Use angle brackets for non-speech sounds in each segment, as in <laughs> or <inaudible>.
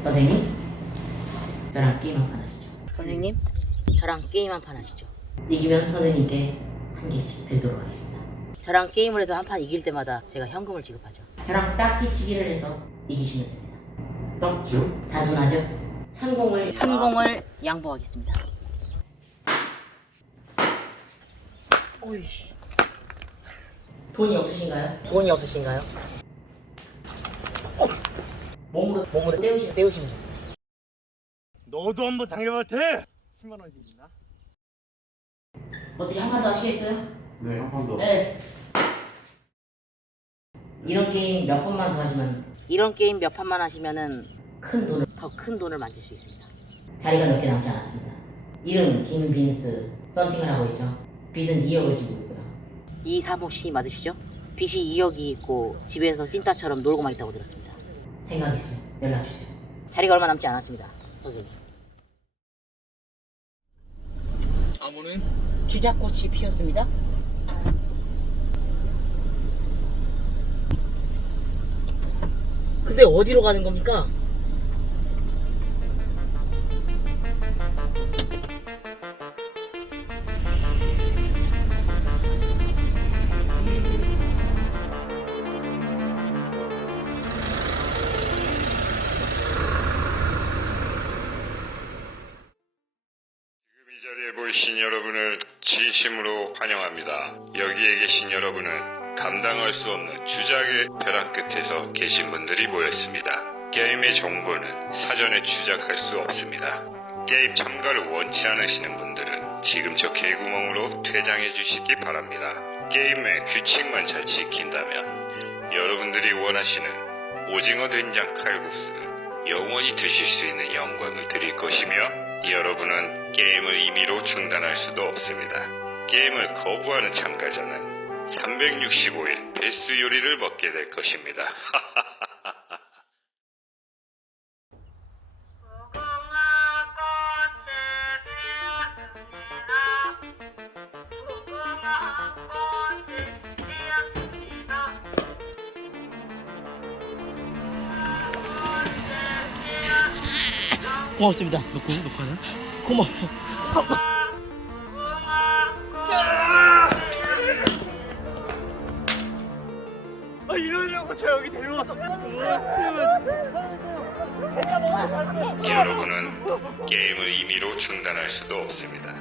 선생님, 저랑 게임 한 판 하시죠. 선생님, 저랑 게임 한 판 하시죠. 이기면 선생님께 한 개씩 드리도록 하겠습니다. 저랑 게임을 해서 한 판 이길 때마다 제가 현금을 지급하죠. 저랑 딱지치기를 해서 이기시면 됩니다. 그럼 단순하죠? 성공을 성공을 양보하겠습니다. 오이, 돈이 없으신가요? 돈이 없으신가요? 몸으로 몸으로 떼우시면 됩니다. 너도 한번 당해볼 테 10만 원씩 있나? 어떻게 한 판 더 하시겠어요? 네, 한 판 더. 네. 이런 게임 몇 번만 더 하시면 이런 게임 몇 판만 하시면은 큰 돈을 더 큰 돈을 만질 수 있습니다. 자리가 몇 개 남지 않았습니다. 이름 김빈스 썬팅을 하고 있죠. 빚은 2억을 지고 있고요. 이사모 씨 맞으시죠? 빚이 2억이 있고 집에서 찐따처럼 놀고만 있다고 들었습니다. 생각 있으면 연락 주세요. 자리가 얼마 남지 않았습니다, 선생님. 아무는 주작꽃이 피었습니다. 근데 어디로 가는 겁니까? 자리에 모이신 여러분을 진심으로 환영합니다. 여기에 계신 여러분은 감당할 수 없는 주작의 벼랑 끝에서 계신 분들이 모였습니다. 게임의 정보는 사전에 추적할 수 없습니다. 게임 참가를 원치 않으시는 분들은 지금 저 개구멍으로 퇴장해 주시기 바랍니다. 게임의 규칙만 잘 지킨다면 여러분들이 원하시는 오징어 된장 칼국수를 영원히 드실 수 있는 영광을 드릴 것이며 여러분은 게임을 임의로 중단할 수도 없습니다. 게임을 거부하는 참가자는 365일 베스 요리를 먹게 될 것입니다. 고맙습니다. 너 고수 녹화냐? 고마워. 이러려고 저 여기 데려왔어 여러분은 게임을 임의로 중단할 수도 없습니다.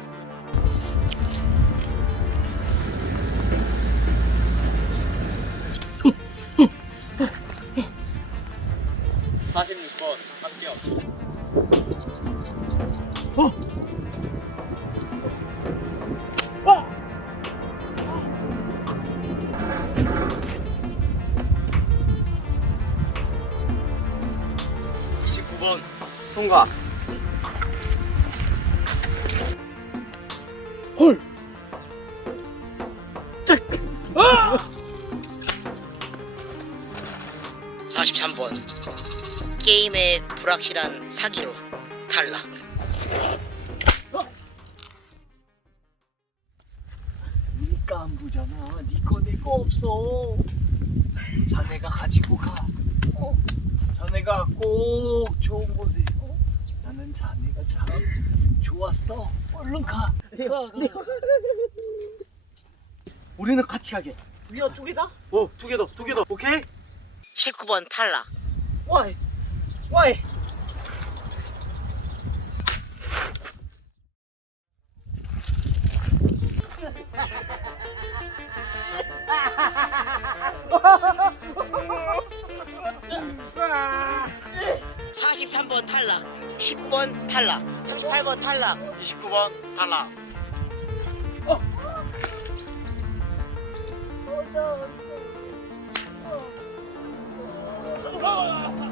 통과 아! 43번. 게임의 불확실한 사기로 탈락. 니가 안 보잖아 니거 내거 없어 자네가 가지고 가 어? 자네가 꼭 좋은 곳에 어? 나는 자네가 참 좋았어 얼른 가, 가, 가. 우리는 같이 가게 우리가 두 개다? 어, 두개 더, 두 개 더, 오케이? 19번 탈락. 와이, 와이. <laughs> 10번 탈락, 38번 탈락, 29번 탈락. 어. 어, 어, 어, 어.